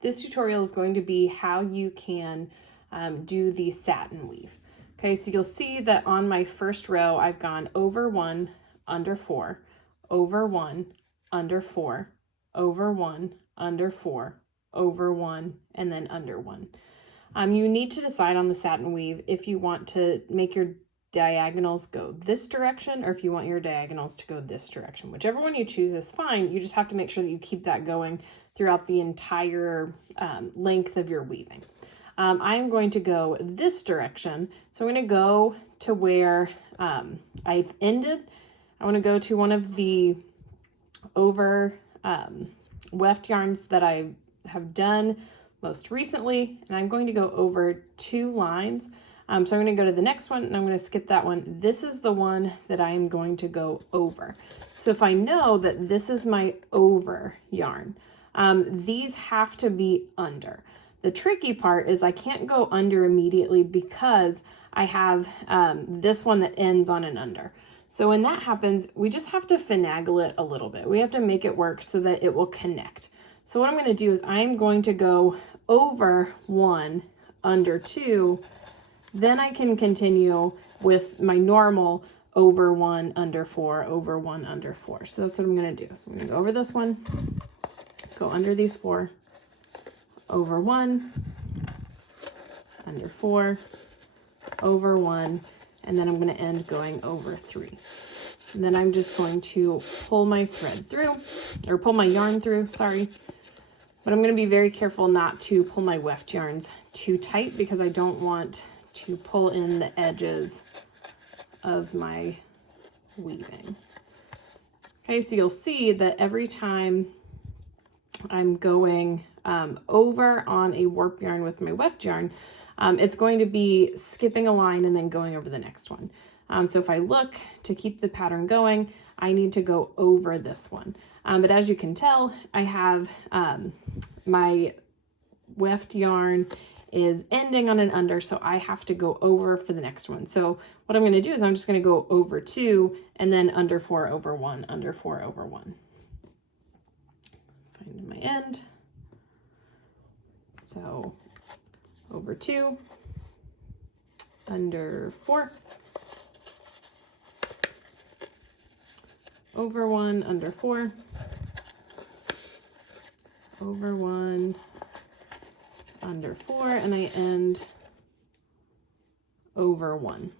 This tutorial is going to be how you can do the satin weave. Okay, so you'll see that on my first row, I've gone over 1, under 4, over 1, under 4, over 1, under 4, over 1, and then under 1. You need to decide on the satin weave if you want to make your diagonals go this direction or if you want your diagonals to go this direction. Whichever one you choose is fine. You just have to make sure that you keep that going throughout the entire length of your weaving. I'm going to go this direction. So I'm going to go to where I've ended. I want to go to one of the over weft yarns that I have done most recently, and I'm going to go over 2 lines. So I'm going to go to the next one and I'm going to skip that one. This is the one that I am going to go over. So if I know that this is my over yarn, these have to be under. The tricky part is I can't go under immediately because I have this one that ends on an under. So when that happens, we just have to finagle it a little bit. We have to make it work so that it will connect. So what I'm going to do is I'm going to go over 1, under 2, then I can continue with my normal over 1, under 4, over 1, under 4. So that's what I'm going to do. So I'm going to go over this one, go under these 4, over 1, under 4, over 1, and then I'm going to end going over 3. And then I'm just going to pull my thread through, or pull my yarn through, sorry. But I'm going to be very careful not to pull my weft yarns too tight because I don't want to pull in the edges of my weaving. Okay, so you'll see that every time I'm going over on a warp yarn with my weft yarn, it's going to be skipping a line and then going over the next one. So if I look to keep the pattern going, I need to go over this one. But as you can tell, I have my weft yarn is ending on an under, so I have to go over for the next one. So what I'm going to do is I'm just going to go over 2 and then under 4, over 1, under 4, over 1. Find my end. So over 2, under 4, over 1, under 4, over 1, under 4, and I end over 1.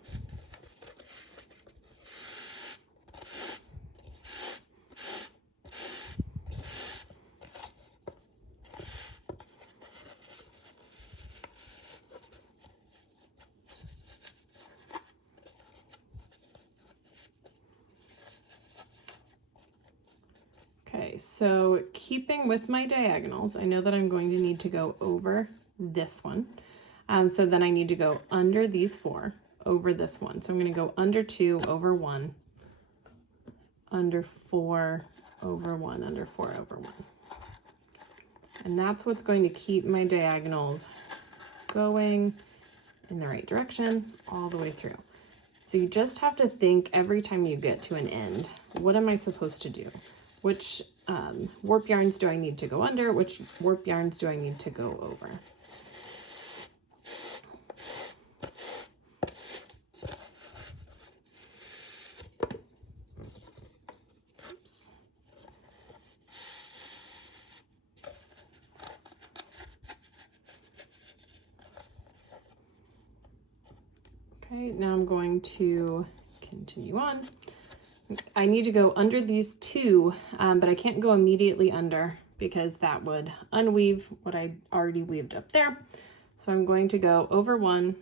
Okay, so keeping with my diagonals, I know that I'm going to need to go over this one. So then I need to go under these 4, over this one. So I'm going to go under 2, over 1, under 4, over 1, under 4, over 1. And that's what's going to keep my diagonals going in the right direction all the way through. So you just have to think every time you get to an end, what am I supposed to do? Which warp yarns do I need to go under? Which warp yarns do I need to go over? Oops. Okay, now I'm going to continue on. I need to go under these 2, but I can't go immediately under because that would unweave what I already weaved up there. So I'm going to go over 1,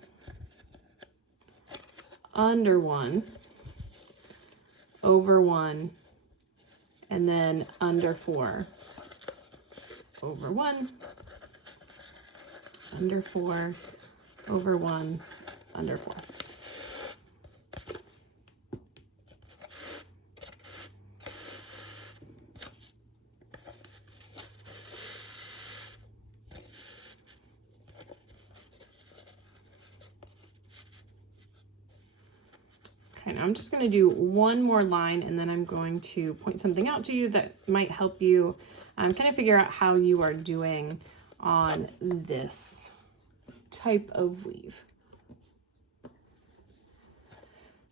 under 1, over 1, and then under 4, over 1, under 4, over 1, under 4. Now I'm just going to do one more line and then I'm going to point something out to you that might help you kind of figure out how you are doing on this type of weave.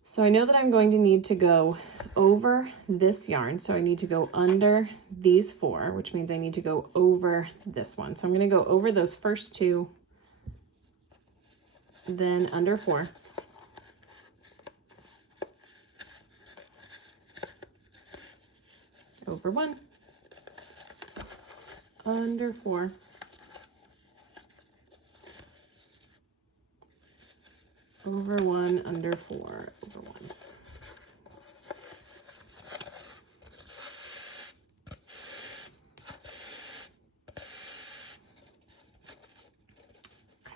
So I know that I'm going to need to go over this yarn. So I need to go under these 4, which means I need to go over this one. So I'm going to go over those first 2, then under 4. Over 1, under 4, over 1, under 4, over 1.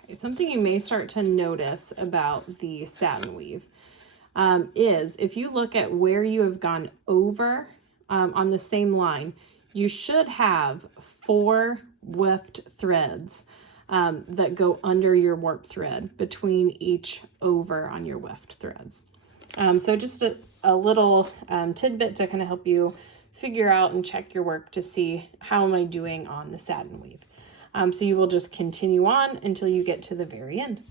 Okay, something you may start to notice about the satin weave is if you look at where you have gone over on the same line, you should have 4 weft threads that go under your warp thread between each over on your weft threads. So just a little tidbit to kind of help you figure out and check your work to see how am I doing on the satin weave. So you will just continue on until you get to the very end.